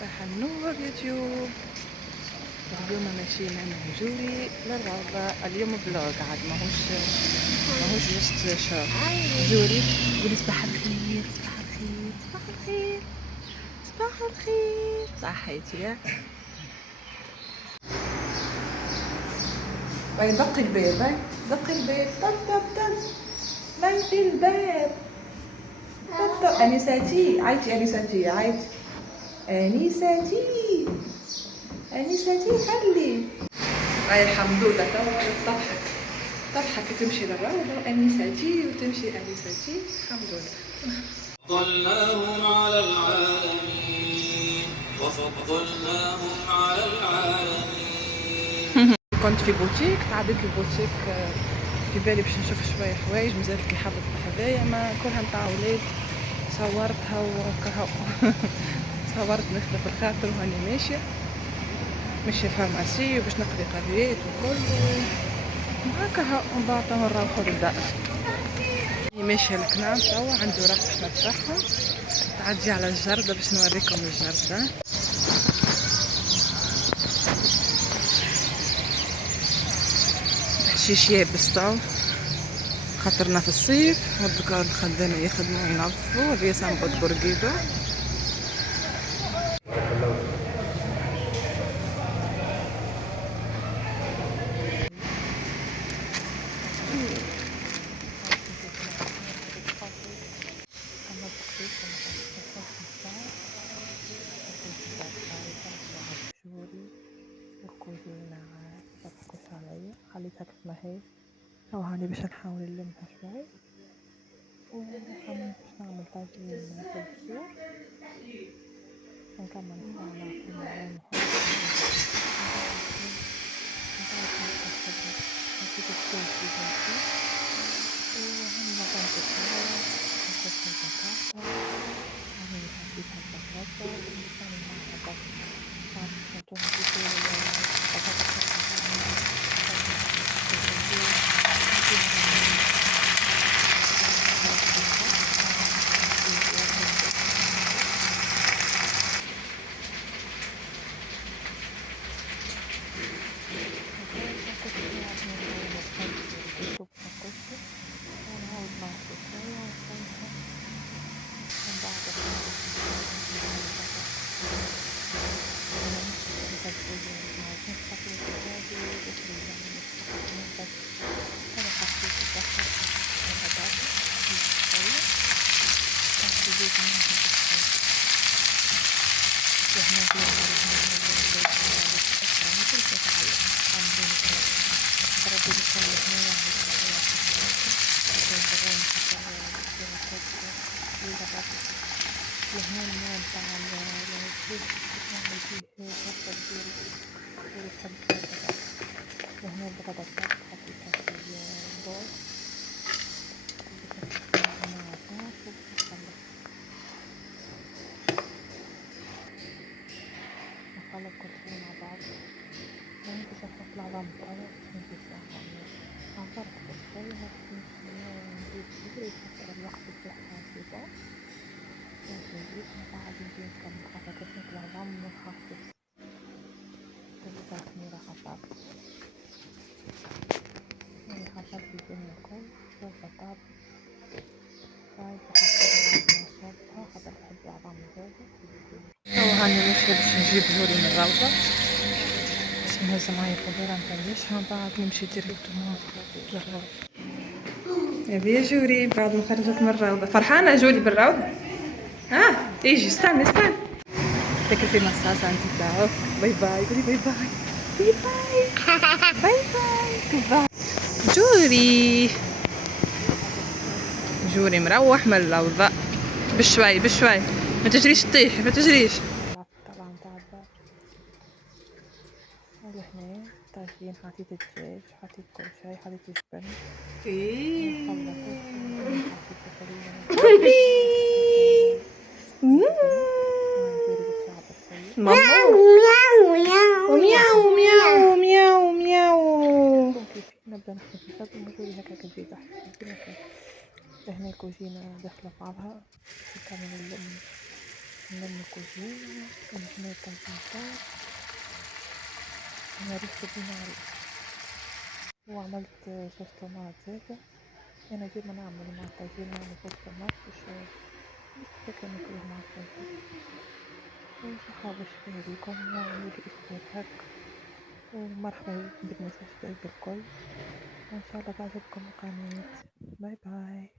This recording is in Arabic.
صباح النور يوتيوب. اليوم ماشيين انا وجوري للروضة. اليوم فلوق عاد ماهوش جست شو. جوري قولي صباح الخير صباح الخير صباح الخير صباح الخير. صحيتي يا باي؟ دقي الباب، باي دقي الباب. طب طب طب من في الباب؟ طب طب انساتي عيطي، انساتي عيطي، انساتي انساتي حلي. اي الحمد لله توا تضحك تمشي للروضة وانساتي وتمشي انساتي الحمد لله. فضلناهم على العالمين وفضلناهم على العالمين. كنت في بوتيك، تعديت البوتيك في بالي باش نشوف شويه حوايج، مازالت لي حبه هدايا ما كلها نتاع ولاد. صورتها وكهو صورت نخلف الخاطر وهاني ماشيه فارماسي وباش نقضي قضيات وكل هكا هو. من بعد توا نروحو للدار. ماشيه الكنان توا عنده ورق باش نذبحهم. تعدي على الجردة باش نوريكم الجردة. حشيش يابس توا خاطرنا في الصيف، ودوكا الخدامين يخدموا ينظفوا. هذه صنبوط بورقيبة. الكوزينة تضحكوش عليا، خليتها كيف ما هي. هو هاني باش نحاول نلمها شوي وخممت باش نعمل طاجين في الفطور. نكمل نحاول نعطي المعلومة نسيت الصوت في بيتي. وهاني نظمت الشاي نحط البطاطا، هاني حطيتها البطاطا ونكمل معها بس بعد نحطوها في طول البطاطا. لهنا الماء نتاع الفلوس نعمل فيه شطة كبيرة كبيرة تحب البطاطا. لهنا البطاطا حطيتها في البول مع الزيت وبنخلط كل شي مع بعض. يعني باش نحط العظام تاعي نجي ساعة عبرت بشوية نزيد شوية حتى الوقت بتاعها بسيطة. نجيب من بعد نجي نكمل خاطر تسمك العظام ونخفف تبقى خميرة خفاف. يعني خففت الدنيا الكل والبطاطا هاي بحطها صوبها خاطر تحب العظام زايدة. هو هاني ماشية باش نجيب جوري من الروضة باش نهز معايا القدرة نفرشها وبعد نمشي ديريكتومون للروضة. هذه يا جوري بعد ما خرجت من الروضة. فرحانة جوري بالروضة؟ ها تيجي استنى تاكل في مصاصة انت تاعو. باي باي قولي باي باي. باي باي باي باي باي. جوري مروح من الروضة بشوي بشوي، ما تجريش تطيح ما تجريش. طبعا تعبان. ولهنا طاجين حطيت الدجاج حطيت كل شي حطيت الجبن حطيت ماما مياو مياو مياو مياو. نبدا نحكي في الخط ومجوري هكا تجي تحت. هنا الكوزينة داخلة بعضها نكمل اللم نلم الكوزينة ونحمي الطنجرة ونرش بيها على وعملت صوص طماط زيادة. أنا ديما نعمل مع الطاجين نعمل صوص طماط باش هكاكا ناكلوه مع الطاجين. وصحة وشفاء ليكم واعملوا لي اشتراك ومرحبا بالناس الجدد الكل، وإن شاء الله تعجبكم القناة. باي باي.